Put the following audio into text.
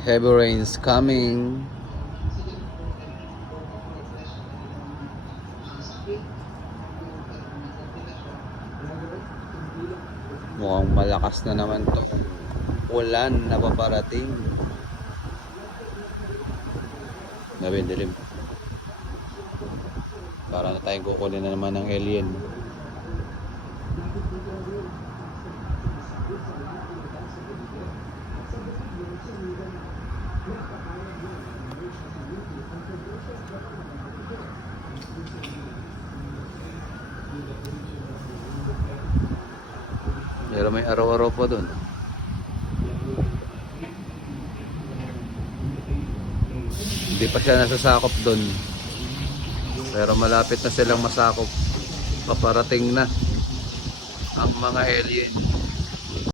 Heavy rains coming. Mukhang malakas na naman to ulan na paparating. Gabi dilim. Para na tayong kukunin na naman ng alien. Pero may araw-araw pa dun. Hindi pa siya nasasakop dun. Pero malapit na silang masakop. Paparating na ang mga alien.